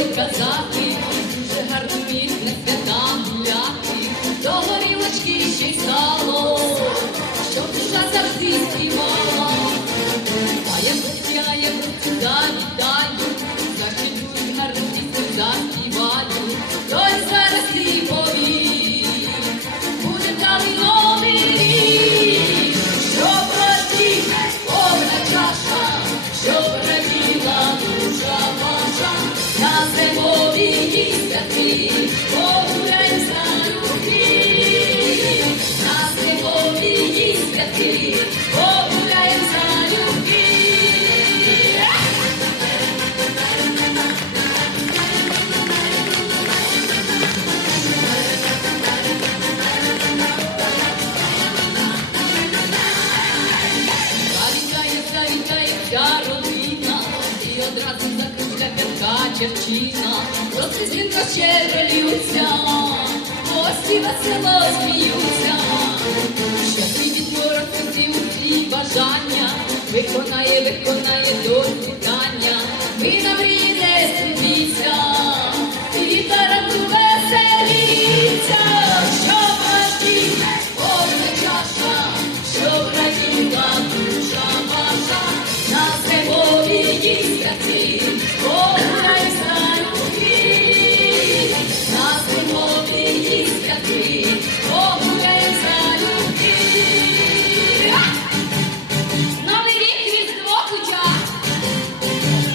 сказати, дуже гарно пісня свята гуляти, до горілочки ще й сало, щоб душа завжди співала. А я гостя, я гостю завітаю, зачитую гарну пісню заспіваю, вся родина, і одразу закружля п'ятка черчина, Розпізінка щедролються, гості весело сміються, що привіт ворог усі бажання, виконає, виконає до світання, ми на мрії Новий рік різдво кутя,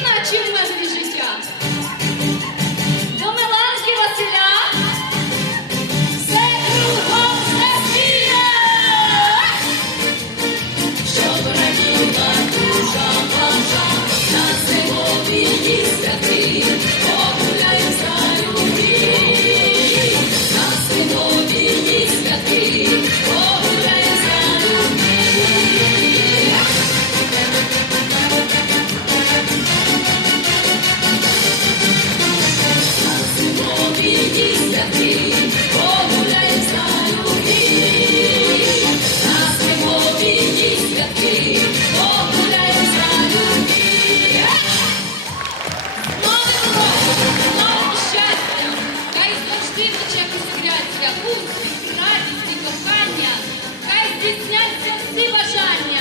наче в життя. До Миланки Василя, все кругом Софія. Щоб раділа душа ваша, на зимові святи, півночі посигряться, гусь, радість і кохання, хай здійсняться всі бажання.